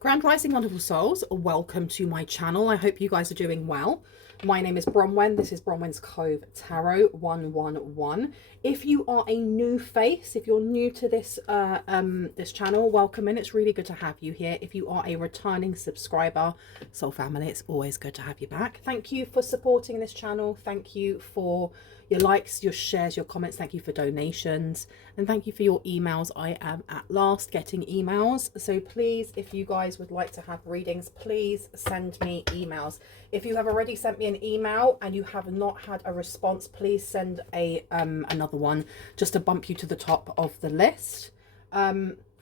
Grand Rising wonderful souls, welcome to my channel. I hope you guys are doing well. My name is Bronwen. This is Bronwen's Cove Tarot 111. If you are a new face, if you're new to this this channel, welcome in. It's really good to have you here. If you are a returning subscriber, soul family, it's always good to have you back. Thank you for supporting this channel. Thank you for your likes, your shares, your comments. Thank you for donations, and thank you for your emails. I am at last getting emails, so please, if you guys would like to have readings, please send me emails. If you have already sent me an email and you have not had a response, please send a another one just to bump you to the top of the list.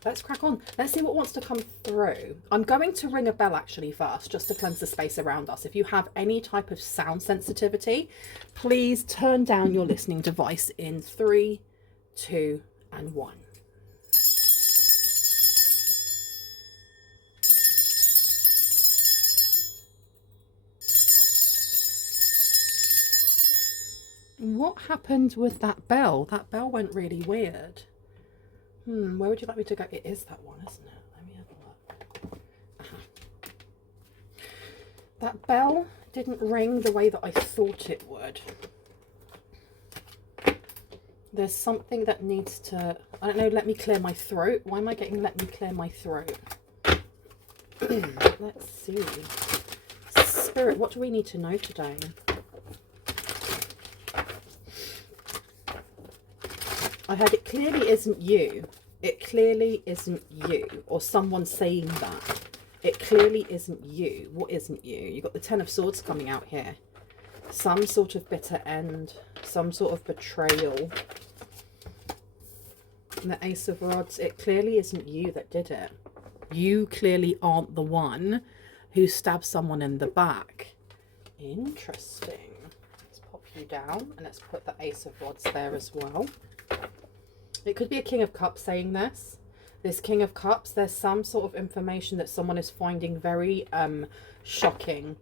Let's crack on. Let's see what wants to come through. I'm going to ring a bell actually first, just to cleanse the space around us. If you have any type of sound sensitivity, please turn down your listening device in 3, 2, and 1. What happened with that bell? That bell went really weird. Where would you like me to go? It is that one, isn't it? Let me have a look. That bell didn't ring the way that I thought it would. There's something that needs to, I don't know, let me clear my throat. Why am I getting let me clear my throat? Let's see. Spirit, what do we need to know today? I heard it clearly isn't you. It clearly isn't you. Or someone saying that. It clearly isn't you. What isn't you? You've got the Ten of Swords coming out here. Some sort of bitter end. Some sort of betrayal. And the Ace of Rods. It clearly isn't you that did it. You clearly aren't the one who stabbed someone in the back. Interesting. Let's pop you down. And let's put the Ace of Rods there as well. It could be a King of Cups saying this. This King of Cups, there's some sort of information that someone is finding very shocking.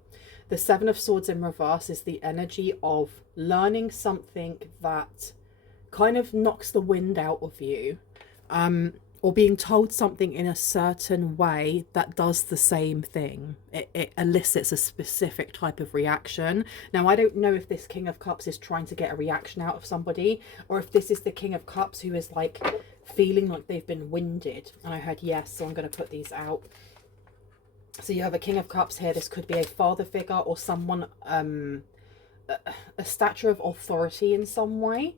The Seven of Swords in reverse is the energy of learning something that kind of knocks the wind out of you. Or being told something in a certain way that does the same thing. It elicits a specific type of reaction. Now, I don't know if this King of Cups is trying to get a reaction out of somebody, or if this is the King of Cups who is like feeling like they've been winded. And I heard yes, so I'm going to put these out. So you have a King of Cups here. This could be a father figure or someone, a stature of authority in some way.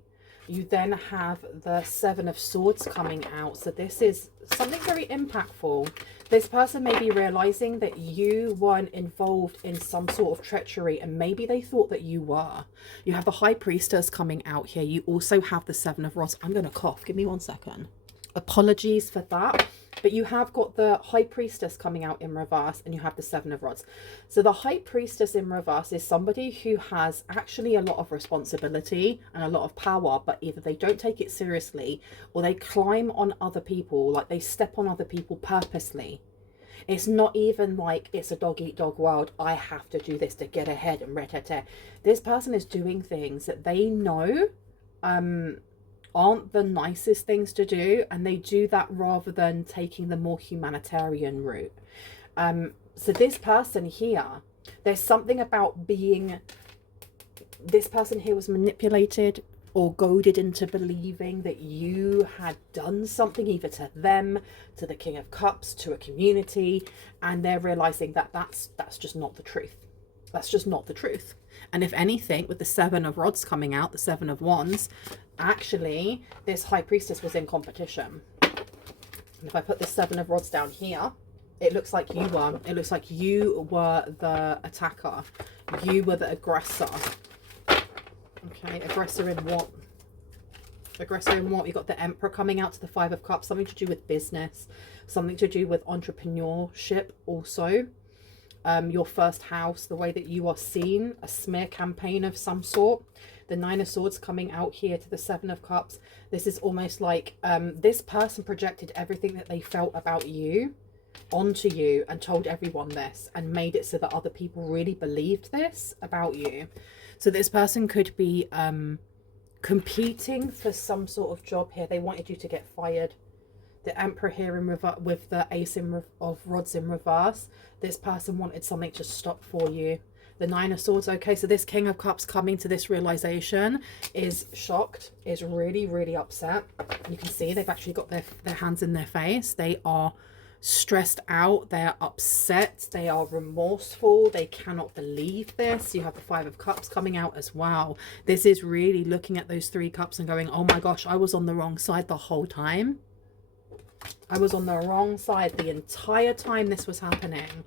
You then have the Seven of Swords coming out. So this is something very impactful. This person may be realizing that you weren't involved in some sort of treachery, and maybe they thought that you were. You have the High Priestess coming out here. You also have the Seven of Rods. I'm going to cough. Give me 1 second. Apologies for that. But you have got the High Priestess coming out in reverse, and you have the Seven of Rods. So the High Priestess in reverse is somebody who has actually a lot of responsibility and a lot of power, but either they don't take it seriously or they climb on other people, like they step on other people purposely. It's not even like it's a dog-eat-dog world. I have to do this to get ahead and re-te-te. This person is doing things that they know aren't the nicest things to do, and they do that rather than taking the more humanitarian route. So this person here, there's something about being, this person here was manipulated or goaded into believing that you had done something either to them, to the King of Cups, to a community, and they're realizing that that's just not the truth. That's just not the truth. And if anything, with the Seven of Rods coming out, the Seven of Wands, actually this High Priestess was in competition. And if I put the Seven of Rods down here, it looks like you were. It looks like you were the attacker. You were the aggressor. Okay, aggressor in what? Aggressor in what? You've got the Emperor coming out to the Five of Cups. Something to do with business. Something to do with entrepreneurship also. Your first house, the way that you are seen, a smear campaign of some sort. The Nine of Swords coming out here to the Seven of Cups. This is almost like this person projected everything that they felt about you onto you and told everyone this and made it so that other people really believed this about you. So this person could be competing for some sort of job here. They wanted you to get fired. The Emperor here in reverse with the Ace of Rods in reverse. This person wanted something to stop for you. The Nine of Swords. Okay, so this King of Cups coming to this realization is shocked, is really, really upset. You can see they've actually got their hands in their face. They are stressed out, they're upset, they are remorseful, they cannot believe this. You have the Five of Cups coming out as well. This is really looking at those three cups and going, oh my gosh, I was on the wrong side the whole time. I was on the wrong side the entire time this was happening.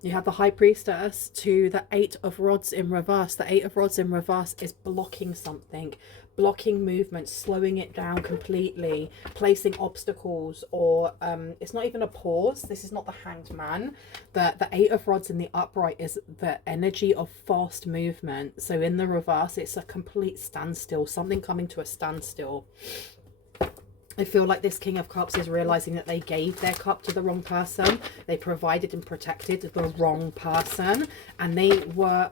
You have the High Priestess to the Eight of Rods in reverse. The Eight of Rods in reverse is blocking something, blocking movement, slowing it down completely, placing obstacles, or it's not even a pause. This is not the Hanged Man. The Eight of Rods in the upright is the energy of fast movement. So in the reverse, it's a complete standstill, something coming to a standstill. I feel like this King of Cups is realizing that they gave their cup to the wrong person. They provided and protected the wrong person, and they were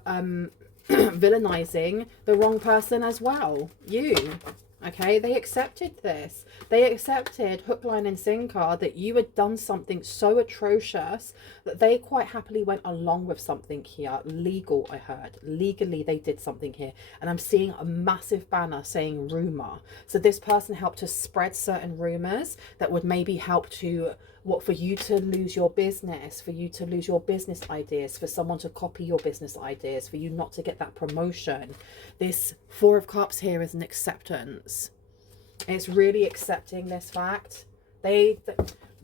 villainizing the wrong person as well. You. Okay, they accepted this. They accepted hook, line and sinker that you had done something so atrocious that they quite happily went along with something here. Legal, I heard. Legally, they did something here. And I'm seeing a massive banner saying rumor. So this person helped to spread certain rumors that would maybe help to, for you to lose your business, for you to lose your business ideas, for someone to copy your business ideas, for you not to get that promotion. This Four of Cups here is an acceptance. It's really accepting this fact. They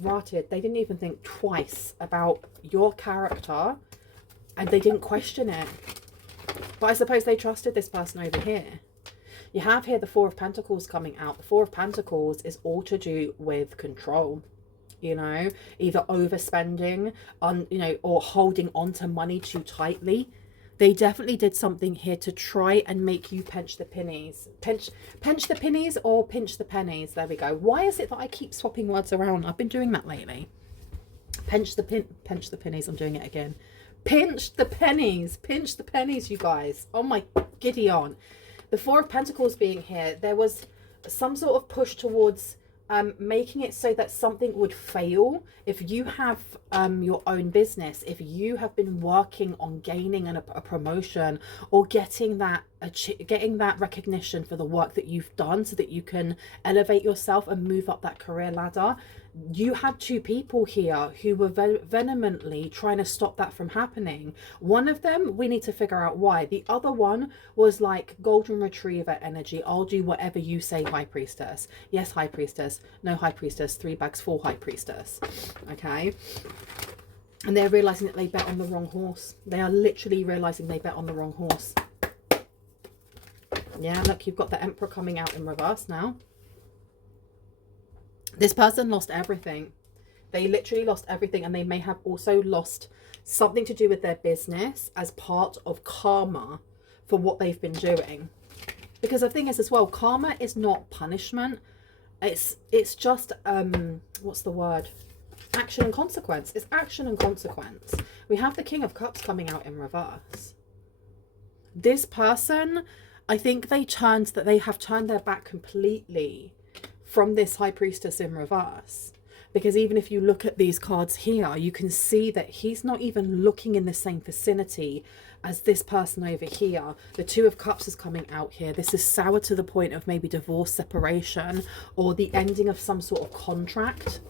didn't even think twice about your character, and they didn't question it. But I suppose they trusted this person over here. You have here the Four of Pentacles coming out. The Four of Pentacles is all to do with control. You know, either overspending on, you know, or holding on to money too tightly. They definitely did something here to try and make you pinch the pennies. Pinch the pennies or pinch the pennies. There we go. Why is it that I keep swapping words around? I've been doing that lately. Pinch the pennies. I'm doing it again. Pinch the pennies, you guys. Oh my giddy on. The Four of Pentacles being here, there was some sort of push towards making it so that something would fail. If you have your own business, if you have been working on gaining a promotion or getting that recognition for the work that you've done so that you can elevate yourself and move up that career ladder, you had two people here who were vehemently trying to stop that from happening. One of them, we need to figure out why. The other one was like golden retriever energy. I'll do whatever you say, High Priestess. Yes, High Priestess. No, High Priestess. 3 bags full, High Priestess. Okay. And they're realizing that they bet on the wrong horse. They are literally realizing they bet on the wrong horse. Yeah, look, you've got the Emperor coming out in reverse now. This person lost everything. They literally lost everything, and they may have also lost something to do with their business as part of karma for what they've been doing. Because the thing is as well, karma is not punishment. It's just, what's the word? Action and consequence. It's action and consequence. We have the King of Cups coming out in reverse. This person, I think they have turned their back completely from this High Priestess in reverse. Because even if you look at these cards here, you can see that he's not even looking in the same vicinity as this person over here. The Two of Cups is coming out here. This is sour to the point of maybe divorce, separation, or the ending of some sort of contract.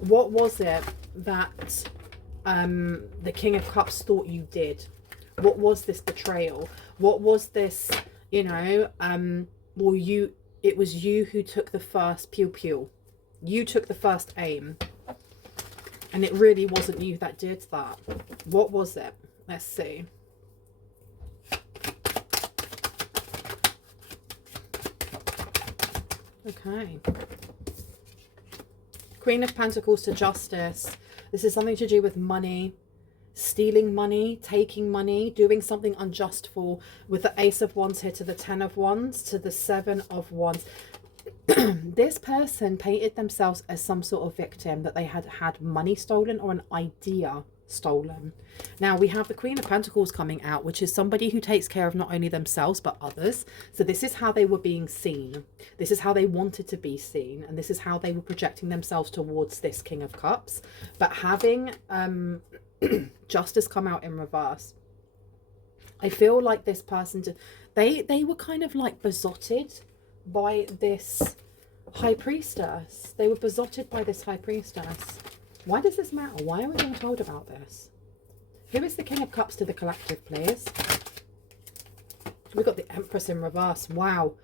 What was it that the King of Cups thought you did? What was this betrayal? What was this, you know, it was you who took the first pew. You took the first aim. And it really wasn't you that did that. What was it? Let's see. Okay. Queen of Pentacles to Justice. This is something to do with money. Stealing money, taking money, doing something unjust for, with the Ace of Wands here to the 10 of Wands to the 7 of Wands. This person painted themselves as some sort of victim, that they had money stolen or an idea stolen. Now we have the Queen of Pentacles coming out, which is somebody who takes care of not only themselves but others. So this is how they were being seen. This is how they wanted to be seen, and this is how they were projecting themselves towards this King of Cups. But having Justice come out in reverse, I feel like this person, they were kind of like besotted by this High Priestess. They were besotted by this High Priestess. Why does this matter? Why are we being told about this? Who is the King of Cups to the collective, please? We've got the Empress in reverse. Wow.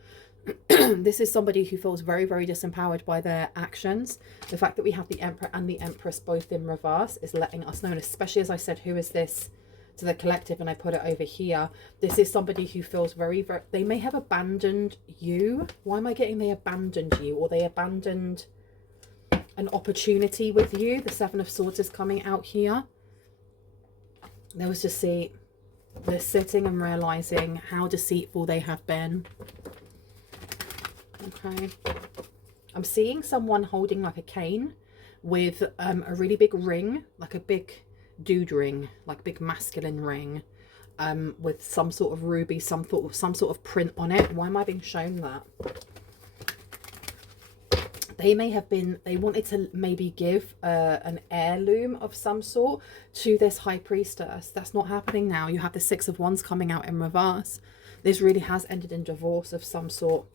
This is somebody who feels very, very disempowered by their actions. The fact that we have the Emperor and the Empress both in reverse is letting us know, and especially as I said, who is this to the collective, and I put it over here. This is somebody who feels very, very, they may have abandoned you. Why am I getting they abandoned you, or they abandoned an opportunity with you? The Seven of Swords is coming out here. There was just, see, they're sitting and realizing how deceitful they have been. Okay, I'm seeing someone holding like a cane with a really big ring, like a big dude ring, like a big masculine ring, with some sort of ruby, some sort of print on it. Why am I being shown that? They may have been, they wanted to maybe give an heirloom of some sort to this High Priestess. That's not happening now. You have the Six of Wands coming out in reverse. This really has ended in divorce of some sort.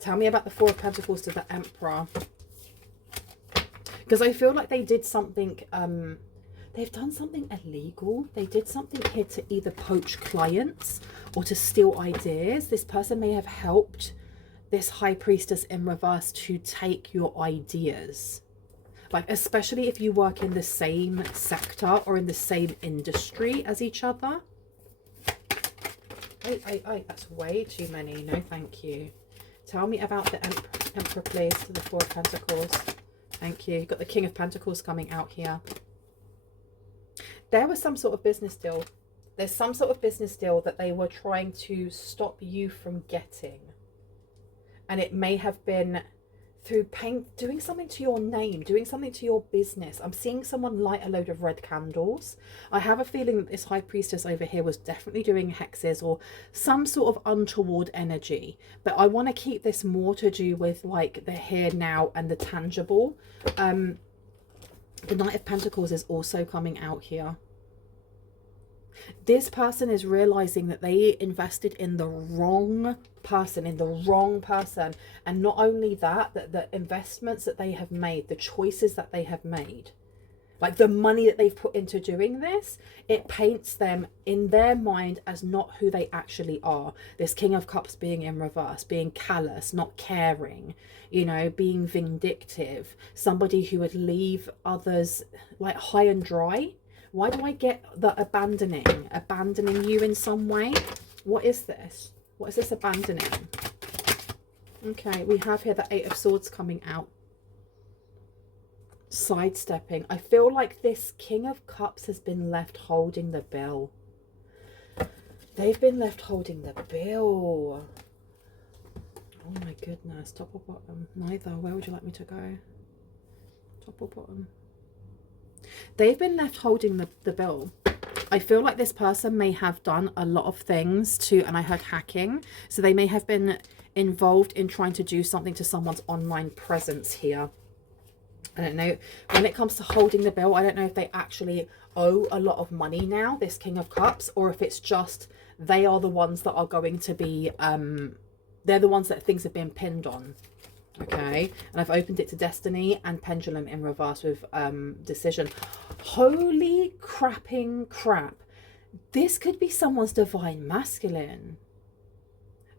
Tell me about the Four of Pentacles to the Emperor. Because I feel like they did something, they've done something illegal. They did something here to either poach clients or to steal ideas. This person may have helped this High Priestess in reverse to take your ideas. Like, especially if you work in the same sector or in the same industry as each other. That's way too many. No, thank you. Tell me about the Emperor, please, to the Four of Pentacles. Thank you. You've got the King of Pentacles coming out here. There was some sort of business deal. There's some sort of business deal that they were trying to stop you from getting. And it may have been through doing something to your name, doing something to your business. I'm seeing someone light a load of red candles. I have a feeling that this High Priestess over here was definitely doing hexes or some sort of untoward energy. But I want to keep this more to do with like the here, now, and the tangible. The Knight of Pentacles is also coming out here. This person is realizing that they invested in the wrong person, and not only that, that the investments that they have made, the choices that they have made, like the money that they've put into doing this, it paints them in their mind as not who they actually are. This King of Cups being in reverse, being callous, not caring, you know, being vindictive, somebody who would leave others like high and dry. Why do I get the abandoning you in some way? What is this? What is this abandoning? Okay, we have here the Eight of Swords coming out. Sidestepping. I feel like this King of Cups has been left holding the bill. They've been left holding the bill. Oh my goodness. Top or bottom? Neither. Where would you like me to go? Top or bottom? They've been left holding the bill. I feel like this person may have done a lot of things to, and I heard hacking, so they may have been involved in trying to do something to someone's online presence here. I don't know. When it comes to holding the bill, I don't know if they actually owe a lot of money now, this King of Cups, or if it's just they are the ones that are going to be, they're the ones that things have been pinned on. Okay, and I've opened it to Destiny and Pendulum in reverse with Decision. Holy crapping crap. This could be someone's divine masculine.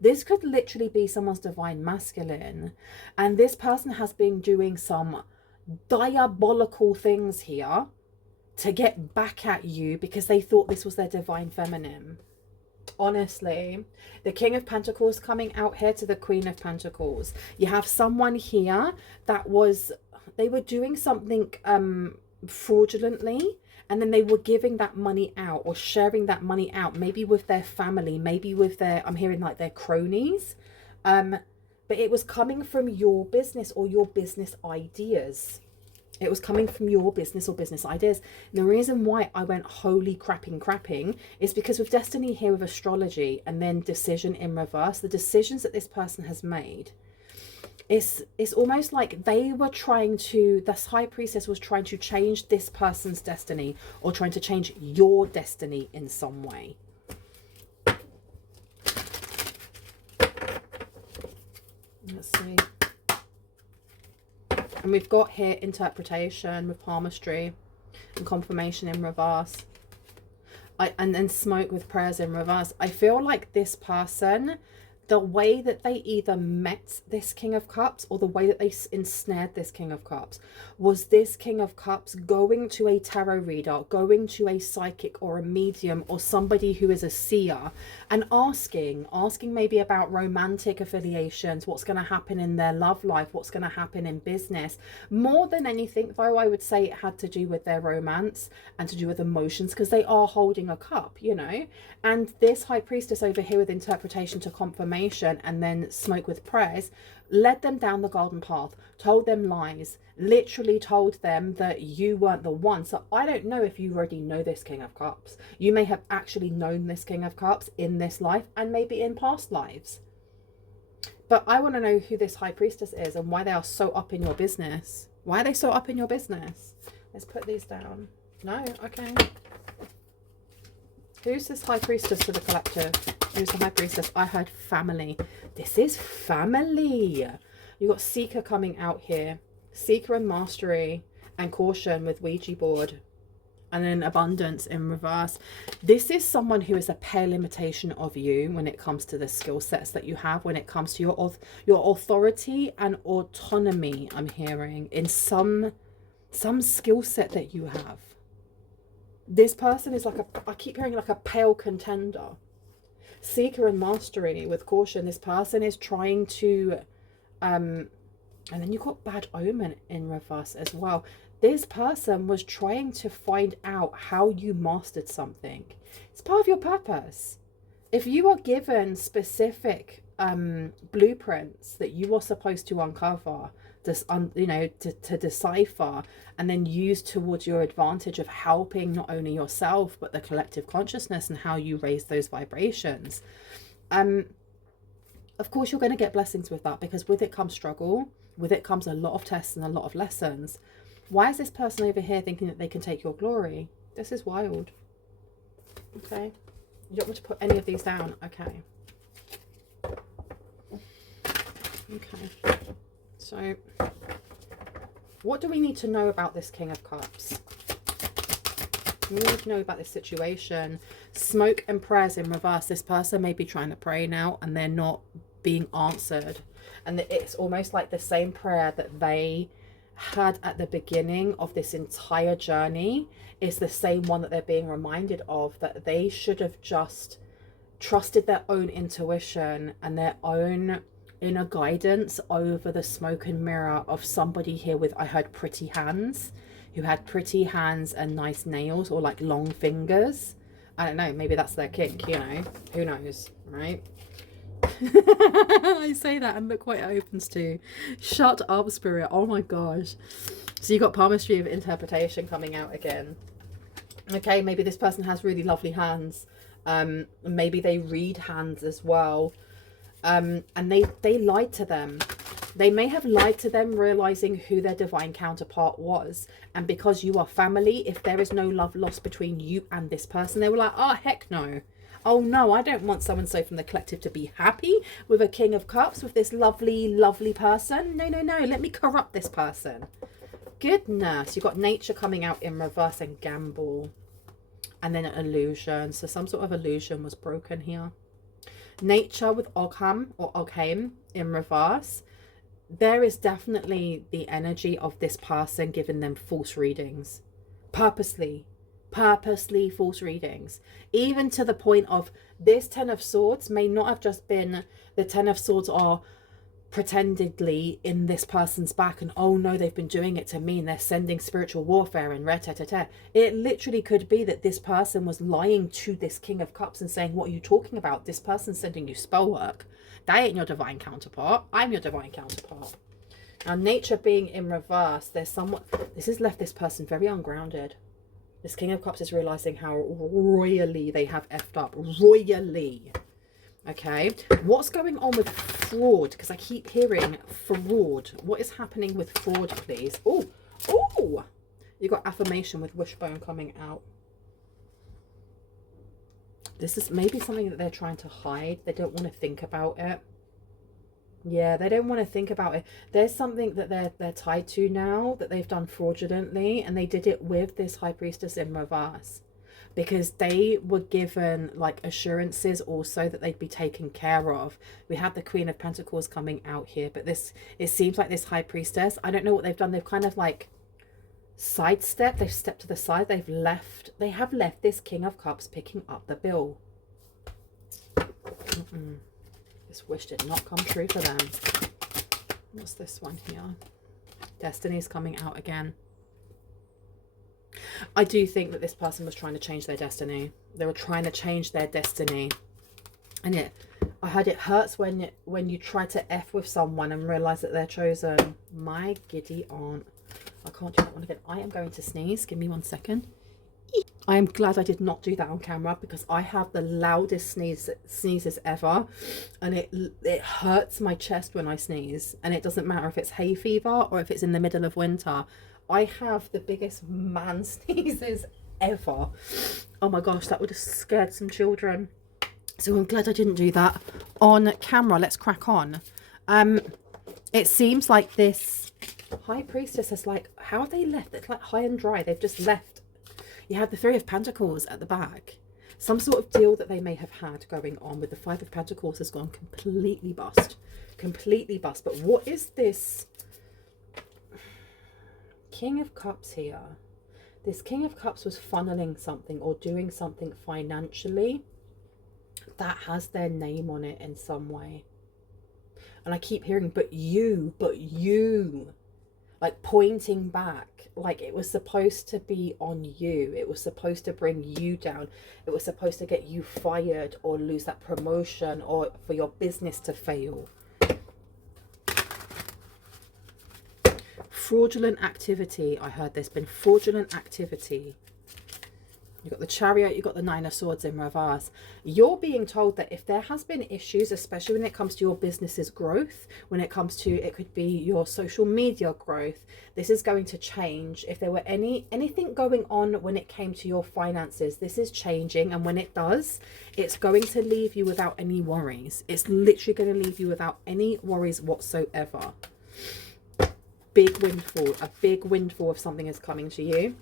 This could literally be someone's divine masculine. And this person has been doing some diabolical things here to get back at you because they thought this was their divine feminine. Honestly, the King of Pentacles coming out here to the Queen of Pentacles. You have someone here that was, they were doing something fraudulently, and then they were giving that money out or sharing that money out, maybe with their family, maybe with their, I'm hearing like their cronies, but it was coming from your business or your business ideas. It was coming from your business or business ideas. And the reason why I went holy crapping is because with destiny here with astrology and then decision in reverse, the decisions that this person has made, it's almost like they were trying to, this high priestess was trying to change this person's destiny or trying to change your destiny in some way. Let's see. And we've got here interpretation with palmistry and confirmation in reverse. And then smoke with prayers in reverse. I feel like this person, the way that they either met this King of Cups or the way that they ensnared this King of Cups was this King of Cups going to a tarot reader, going to a psychic or a medium or somebody who is a seer and asking maybe about romantic affiliations, what's going to happen in their love life, what's going to happen in business. More than anything, though, I would say it had to do with their romance and to do with emotions, because they are holding a cup, you know. And this high priestess over here with interpretation to confirmation and then smoke with prayers led them down the garden path, told them lies, literally told them that you weren't the one. So I don't know if you already know this King of Cups. You may have actually known this King of Cups in this life and maybe in past lives. But I want to know who this high priestess is and why they are so up in your business. Why are they so up in your business? Let's put these down. No? Okay. Who's this high priestess to the collective? Who's the high priestess? I heard family. This is family. You got seeker coming out here. Seeker and mastery and caution with Ouija board. And then abundance in reverse. This is someone who is a pale imitation of you when it comes to the skill sets that you have, when it comes to your authority and autonomy, I'm hearing, in some skill set that you have. This person is like I keep hearing like a pale contender. Seeker and mastery with caution. This person is trying to, and then you've got bad omen in reverse as well. This person was trying to find out how you mastered something. It's part of your purpose. If you are given specific blueprints that you are supposed to uncover, to decipher and then use towards your advantage of helping not only yourself but the collective consciousness and how you raise those vibrations, of course you're going to get blessings with that, because with it comes struggle, with it comes a lot of tests and a lot of lessons. Why is this person over here thinking that they can take your glory? This is wild. Okay, you don't want to put any of these down. Okay. So, what do we need to know about this King of Cups? We need to know about this situation. Smoke and prayers in reverse. This person may be trying to pray now and they're not being answered. And it's almost like the same prayer that they had at the beginning of this entire journey is the same one that they're being reminded of, that they should have just trusted their own intuition and their own inner guidance over the smoke and mirror of somebody here with, I heard, pretty hands, who had pretty hands and nice nails or like long fingers. I don't know, maybe that's their kink, you know, who knows, right? I say that and look what it opens to. Shut up, spirit. Oh my gosh. So you got palmistry of interpretation coming out again. Okay, maybe this person has really lovely hands. Maybe they read hands as well. And they lied to them. They may have lied to them, realizing who their divine counterpart was. And because you are family, if there is no love lost between you and this person, they were like, oh, heck no. Oh no, I don't want so-and-so from the collective to be happy with a King of Cups, with this lovely, lovely person. No, no, no. Let me corrupt this person. Goodness. You've got nature coming out in reverse and gamble. And then an illusion. So some sort of illusion was broken here. Nature with Ogham or Ogham in reverse. There is definitely the energy of this person giving them false readings. Purposely false readings. Even to the point of this Ten of Swords may not have just been the Ten of Swords are pretendedly in this person's back and oh no, they've been doing it to me and they're sending spiritual warfare and it literally could be that this person was lying to this King of Cups and saying, what are you talking about? This person's sending you spell work. That ain't your divine counterpart. I'm your divine counterpart. Now, nature being in reverse, there's someone, this has left this person very ungrounded. This King of Cups is realizing how royally they have effed up. Royally. Okay. What's going on with fraud? Because I keep hearing fraud. What is happening with fraud, please? Oh, oh, you got affirmation with wishbone coming out. This is maybe something that they're trying to hide. They don't want to think about it. Yeah, they don't want to think about it. There's something that they're tied to now that they've done fraudulently, and they did it with this High Priestess in reverse because they were given like assurances also that they'd be taken care of. We have the Queen of Pentacles coming out here, but this, it seems like this High Priestess, I don't know what they've done. They've kind of like sidestepped. They've stepped to the side. They have left this King of Cups picking up the bill. This wish did not come true for them. What's this one here? Destiny's coming out again. I do think that this person was trying to change their destiny. They were trying to change their destiny. And I heard it hurts when you try to F with someone and realize that they're chosen. My giddy aunt. I can't do that one again. I am going to sneeze. Give me 1 second. I am glad I did not do that on camera because I have the loudest sneezes ever, and it hurts my chest when I sneeze, and it doesn't matter if it's hay fever or if it's in the middle of winter. I have the biggest man sneezes ever. Oh my gosh, that would have scared some children. So I'm glad I didn't do that on camera. Let's crack on. It seems like this High Priestess is like, how have they left? It's like high and dry. They've just left. You have the Three of Pentacles at the back. Some sort of deal that they may have had going on with the Five of Pentacles has gone completely bust. Completely bust. But what is this King of Cups here? This King of Cups was funneling something or doing something financially that has their name on it in some way. And I keep hearing, but you, like pointing back, like it was supposed to be on you. It was supposed to bring you down. It was supposed to get you fired or lose that promotion or for your business to fail. Fraudulent activity. I heard there's been fraudulent activity. You've got the Chariot, you've got the Nine of Swords in reverse. You're being told that if there has been issues, especially when it comes to your business's growth, when it comes to, it could be your social media growth, this is going to change. If there were anything going on when it came to your finances, this is changing. And when it does, it's going to leave you without any worries. It's literally going to leave you without any worries whatsoever. Big windfall. A big windfall of something is coming to you.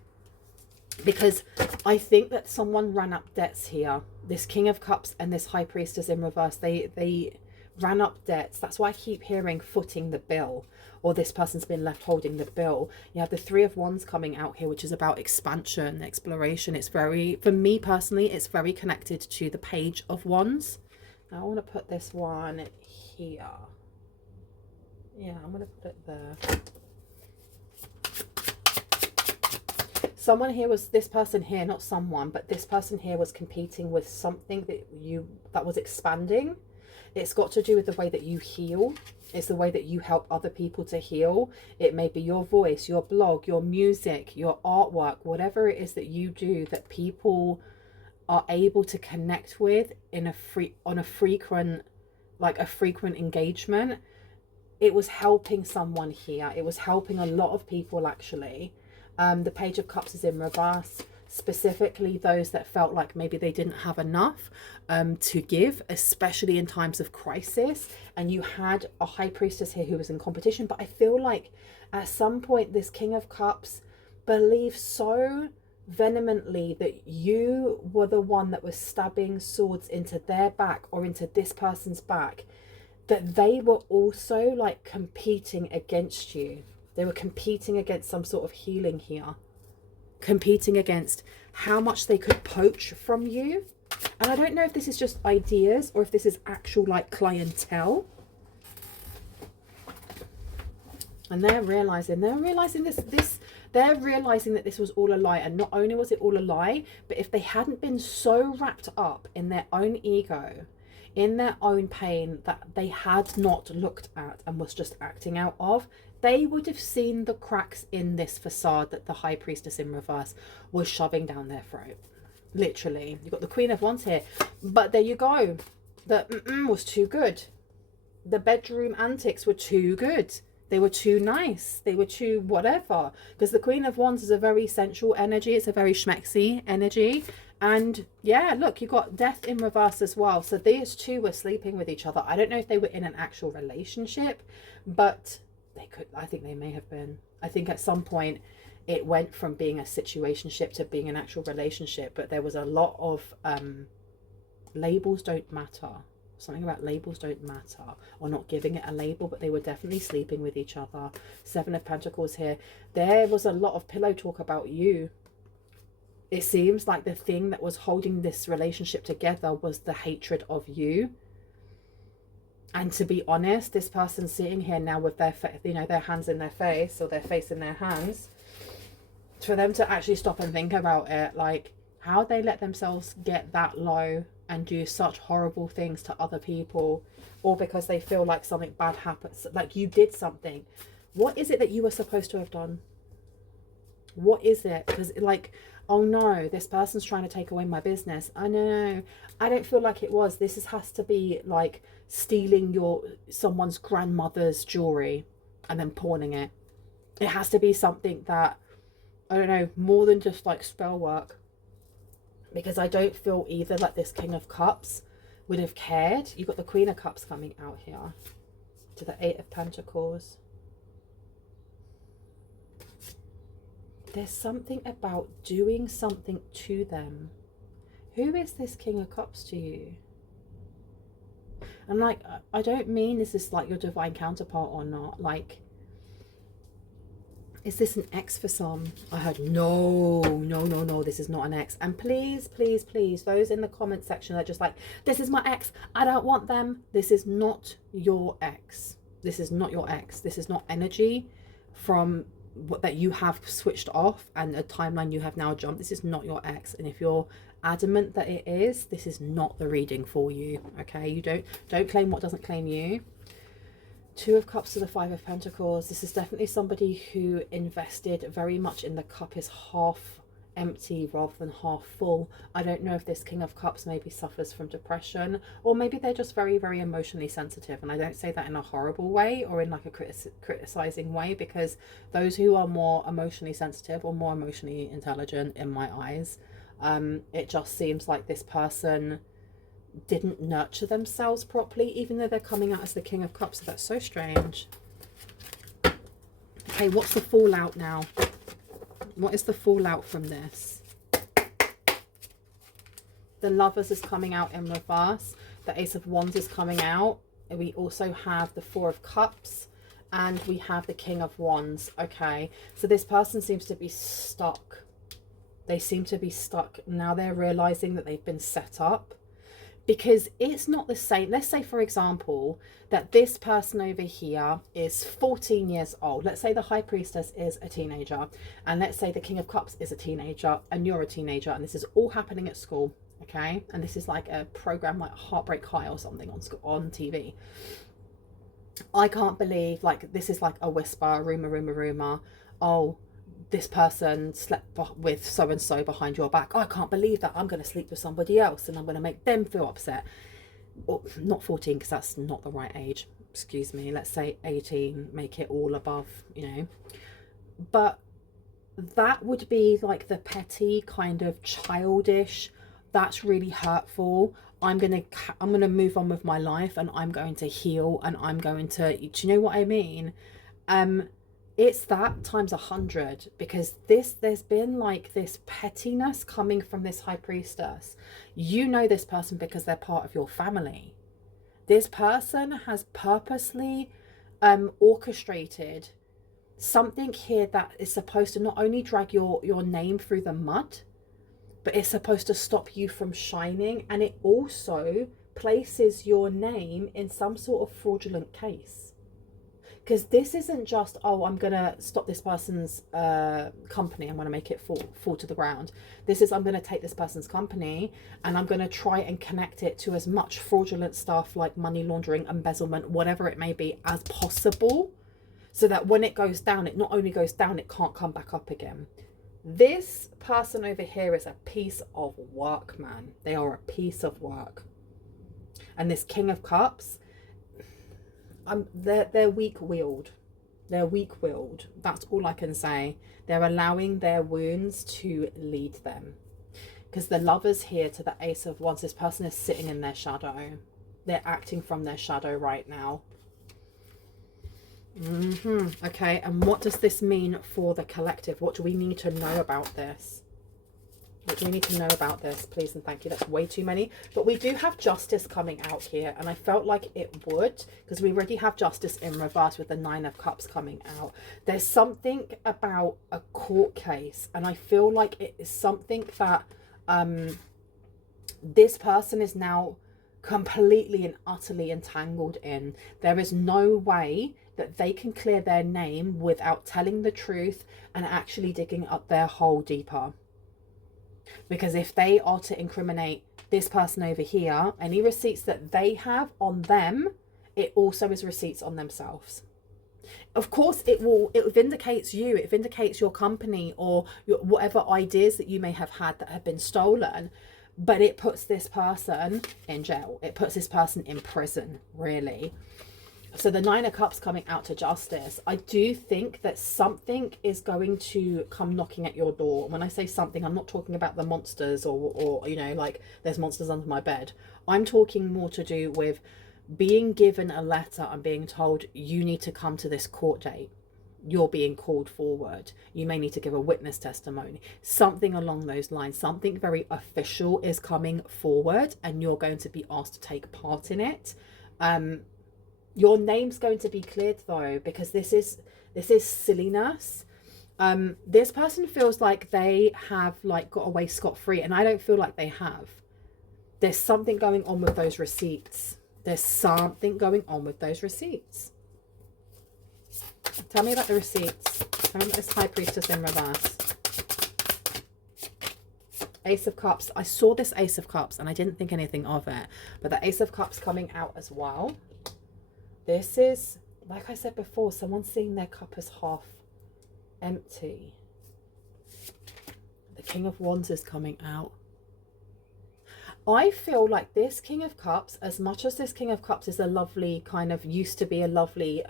Because I think that someone ran up debts here. This King of Cups and this High Priestess in reverse, they ran up debts. That's why I keep hearing footing the bill, or this person's been left holding the bill. You have the Three of Wands coming out here, which is about expansion, exploration. It's very, for me personally, it's very connected to the Page of Wands. Now I want to put this one here. Yeah, I'm going to put it there. Someone here was, this person here, not someone, but this person here was competing with something that was expanding. It's got to do with the way that you heal. It's the way that you help other people to heal. It may be your voice, your blog, your music, your artwork, whatever it is that you do that people are able to connect with in a frequent engagement. It was helping someone here. It was helping a lot of people actually. The Page of Cups is in reverse, specifically those that felt like maybe they didn't have enough to give, especially in times of crisis. And you had a High Priestess here who was in competition. But I feel like at some point this King of Cups believed so vehemently that you were the one that was stabbing swords into their back or into this person's back, that they were also like competing against you. They were competing against some sort of healing here. Competing against how much they could poach from you. And I don't know if this is just ideas or if this is actual like clientele. And they're realizing that this was all a lie. And not only was it all a lie, but if they hadn't been so wrapped up in their own ego, in their own pain that they had not looked at and was just acting out of, they would have seen the cracks in this facade that the High Priestess in reverse was shoving down their throat. Literally. You've got the Queen of Wands here. But there you go. The was too good. The bedroom antics were too good. They were too nice. They were too whatever. Because the Queen of Wands is a very sensual energy. It's a very schmexy energy. And yeah, look, you got death in reverse as well. So these two were sleeping with each other. I don't know if they were in an actual relationship, but they could, I think they may have been. I think at some point it went from being a situationship to being an actual relationship, but there was a lot of labels don't matter. Something about labels don't matter, or not giving it a label, but they were definitely sleeping with each other. Seven of Pentacles here. There was a lot of pillow talk about you. It seems like the thing that was holding this relationship together was the hatred of you. And to be honest, this person sitting here now with their, you know, their hands in their face, or their face in their hands, for them to actually stop and think about it, like how they let themselves get that low and do such horrible things to other people, or because they feel like something bad happens, like you did something. What is it that you were supposed to have done? What is it? Because like, oh no, this person's trying to take away my business. I know. I don't feel like it was. Has to be like stealing someone's grandmother's jewelry and then pawning it. It has to be something that, I don't know, more than just like spell work. Because I don't feel either like this King of Cups would have cared. You've got the Queen of Cups coming out here to the Eight of Pentacles. There's something about doing something to them. Who is this King of Cups to you? And like, I don't mean is this like your divine counterpart or not. Like, is this an ex for some? I heard no, this is not an ex. And please, please, please, those in the comment section that are just like, this is my ex, I don't want them. This is not your ex. This is not your ex. This is not energy from what that you have switched off and a timeline you have now jumped. This is not your ex. And if you're adamant that it is, this is not the reading for you. Okay, you don't claim what doesn't claim you. Two of Cups to the Five of Pentacles. This is definitely somebody who invested very much in the cup is half empty rather than half full. I don't know if this King of Cups maybe suffers from depression, or maybe they're just very, very emotionally sensitive. And I don't say that in a horrible way or in like a criticizing way, because those who are more emotionally sensitive or more emotionally intelligent in my eyes, it just seems like this person didn't nurture themselves properly, even though they're coming out as the King of Cups. So that's so strange. Okay, what's the fallout now? What is the fallout from this? The Lovers is coming out in reverse. The Ace of Wands is coming out. And we also have the Four of Cups. And we have the King of Wands. Okay, so this person seems to be stuck. They seem to be stuck. Now they're realizing that they've been set up. Because it's not the same. Let's say, for example, that this person over here is 14 years old. Let's say the High Priestess is a teenager. And let's say the King of Cups is a teenager and you're a teenager. And this is all happening at school. Okay. And this is like a program like Heartbreak High or something on TV. I can't believe, like, this is like a whisper, rumor. Oh, this person slept with so-and-so behind your back. Oh, I can't believe that. I'm going to sleep with somebody else and I'm going to make them feel upset. Or, not 14, because that's not the right age. Excuse me. Let's say 18, make it all above, you know. But that would be like the petty kind of childish, that's really hurtful. I'm going to move on with my life and I'm going to heal and I'm going to, do you know what I mean? It's that times 100, because there's been like this pettiness coming from this High Priestess. You know this person because they're part of your family. This person has purposely orchestrated something here that is supposed to not only drag your name through the mud, but it's supposed to stop you from shining. And it also places your name in some sort of fraudulent case. Because this isn't just, oh, I'm going to stop this person's company. I'm going to make it fall to the ground. This is, I'm going to take this person's company and I'm going to try and connect it to as much fraudulent stuff like money laundering, embezzlement, whatever it may be, as possible. So that when it goes down, it not only goes down, it can't come back up again. This person over here is a piece of work, man. They are a piece of work. And this King of Cups, they're weak-willed. They're weak-willed. That's all I can say. They're allowing their wounds to lead them. Because the Lovers here to the Ace of Wands, this person is sitting in their shadow. They're acting from their shadow right now. Okay, and what does this mean for the collective? What do we need to know about this? What do we need to know about this? Please and thank you. That's way too many. But we do have Justice coming out here, and I felt like it would, because we already have Justice in reverse with the Nine of Cups coming out. There's something about a court case, and I feel like it is something that this person is now completely and utterly entangled in. There is no way that they can clear their name without telling the truth and actually digging up their hole deeper. Because if they are to incriminate this person over here, any receipts that they have on them, it also is receipts on themselves. Of course, it vindicates you, it vindicates your company or whatever ideas that you may have had that have been stolen. But it puts this person in jail. It puts this person in prison, really. So the Nine of Cups coming out to Justice, I do think that something is going to come knocking at your door. When I say something, I'm not talking about the monsters or you know, like there's monsters under my bed. I'm talking more to do with being given a letter and being told you need to come to this court date. You're being called forward. You may need to give a witness testimony. Something along those lines. Something very official is coming forward and you're going to be asked to take part in it. Your name's going to be cleared though, because this is silliness. This person feels like they have like got away scot-free, and I don't feel like they have. There's something going on with those receipts. There's something going on with those receipts. Tell me about the receipts. Tell me about this High Priestess in reverse. Ace of Cups. I saw this Ace of Cups and I didn't think anything of it, but the Ace of Cups coming out as well. This is, like I said before, someone seeing their cup as half empty. The King of Wands is coming out. I feel like this King of Cups, as much as this King of Cups is a lovely kind of, used to be a lovely,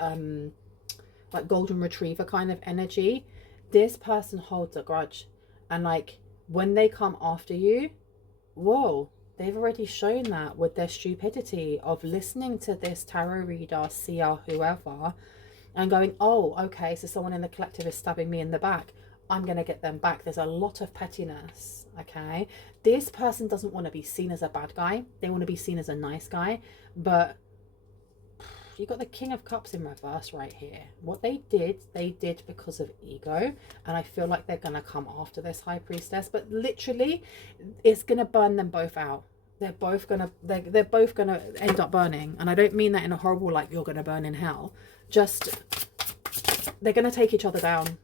like golden retriever kind of energy, this person holds a grudge. And like, when they come after you, whoa. They've already shown that with their stupidity of listening to this tarot reader, seer, whoever, and going, oh, okay, so someone in the collective is stabbing me in the back. I'm going to get them back. There's a lot of pettiness, okay? This person doesn't want to be seen as a bad guy. They want to be seen as a nice guy. But you got the King of Cups in reverse right here. What they did because of ego. And I feel like they're going to come after this High Priestess. But literally, it's going to burn them both out. They're both going to end up burning. And I don't mean that in a horrible, like, you're going to burn in hell. Just, they're going to take each other down.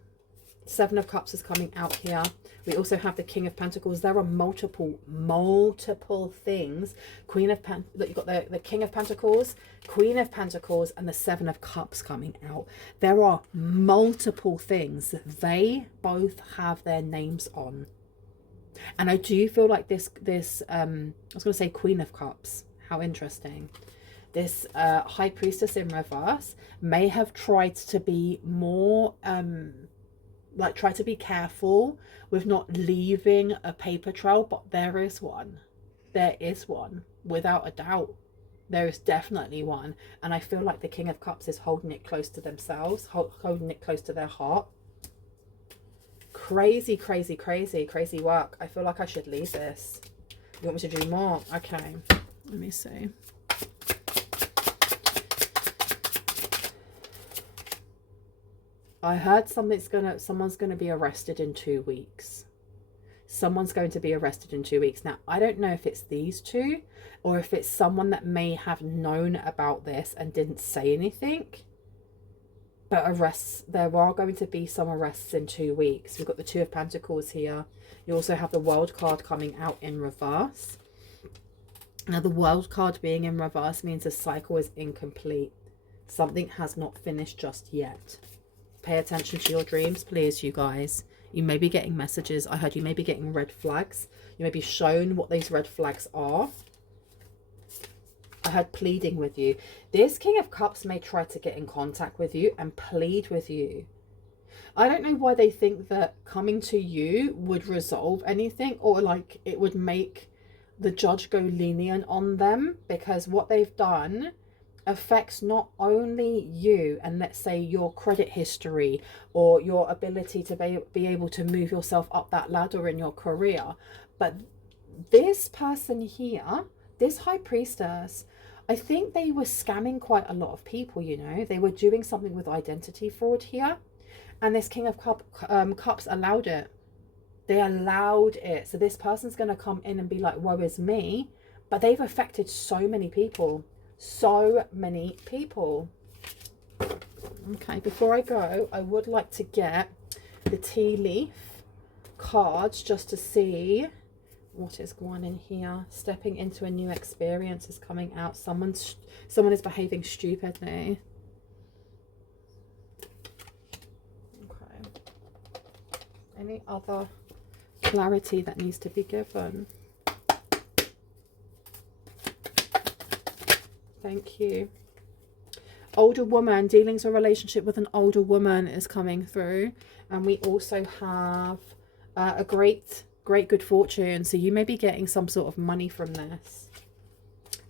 Seven of Cups is coming out here. We also have the King of Pentacles. There are multiple things. Queen of you've got the King of Pentacles, Queen of Pentacles, and the Seven of Cups coming out. There are multiple things. They both have their names on. And I do feel like this I was going to say Queen of Cups. How interesting. This High Priestess in reverse may have tried to be more like try to be careful with not leaving a paper trail, but there is one. There is one, without a doubt. There is definitely one. And I feel like the King of Cups is holding it close to themselves, holding it close to their heart. Crazy, crazy, crazy, crazy work. I feel like I should leave this. You want me to do more? Okay, let me see. I heard someone's gonna be arrested in 2 weeks. Someone's going to be arrested in 2 weeks. Now, I don't know if it's these two or if it's someone that may have known about this and didn't say anything. But arrests, there are going to be some arrests in 2 weeks. We've got the Two of Pentacles here. You also have the World card coming out in reverse. Now, the World card being in reverse means the cycle is incomplete. Something has not finished just yet. Pay attention to your dreams, please, you guys. You may be getting messages. I heard you may be getting red flags. You may be shown what these red flags are. I heard pleading with you. This King of Cups may try to get in contact with you and plead with you. I don't know why they think that coming to you would resolve anything, or like it would make the judge go lenient on them, because what they've done affects not only you and, let's say, your credit history or your ability to be able to move yourself up that ladder in your career, but this person here, this High Priestess, I think they were scamming quite a lot of people, you know. They were doing something with identity fraud here, and this King of Cups allowed it. They allowed it. So this person's going to come in and be like, woe is me, but they've affected so many people. So many people. Okay, before I go, I would like to get the tea leaf cards just to see what is going on in here. Stepping into a new experience is coming out. Someone is behaving stupidly. Okay. Any other clarity that needs to be given? Thank you. Older woman, dealings or relationship with an older woman is coming through. And we also have a great good fortune. So you may be getting some sort of money from this.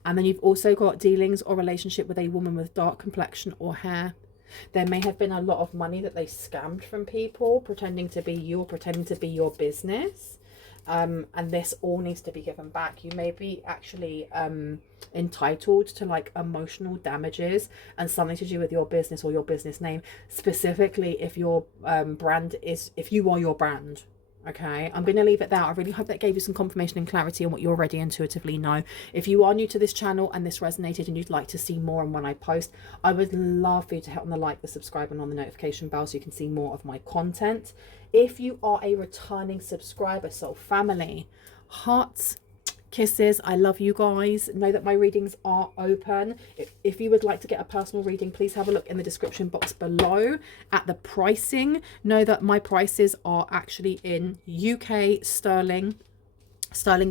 And then you've also got dealings or relationship with a woman with dark complexion or hair. There may have been a lot of money that they scammed from people, pretending to be you or pretending to be your business. And this all needs to be given back. You may be actually entitled to like emotional damages and something to do with your business or your business name, specifically if your brand is, if you are your brand. Okay, I'm going to leave it there. I really hope that gave you some confirmation and clarity on what you already intuitively know. If you are new to this channel and this resonated and you'd like to see more and when I post, I would love for you to hit on the like, the subscribe and on the notification bell so you can see more of my content. If you are a returning subscriber, so family, hearts, kisses, I love you guys. Know that my readings are open. If you would like to get a personal reading, please have a look in the description box below at the pricing. Know that my prices are actually in UK sterling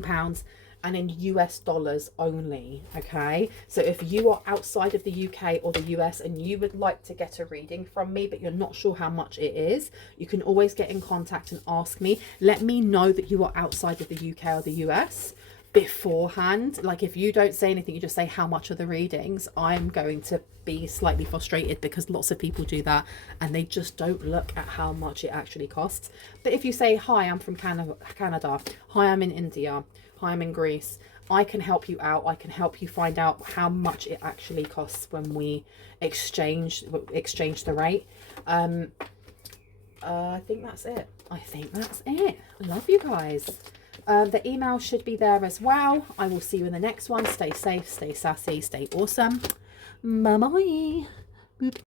pounds, and in US dollars only. Okay, so if you are outside of the UK or the US and you would like to get a reading from me but you're not sure how much it is, you can always get in contact and ask me. Let me know that you are outside of the UK or the US beforehand. Like if you don't say anything, you just say how much are the readings, I'm going to be slightly frustrated, because lots of people do that and they just don't look at how much it actually costs. But if you say, hi, I'm from Canada, hi, I'm in India, hi, I'm in Greece, I can help you out. I can help you find out how much it actually costs when we exchange the rate. I think that's it. I love you guys. The email should be there as well. I will see you in the next one. Stay safe, stay sassy, stay awesome. Bye bye.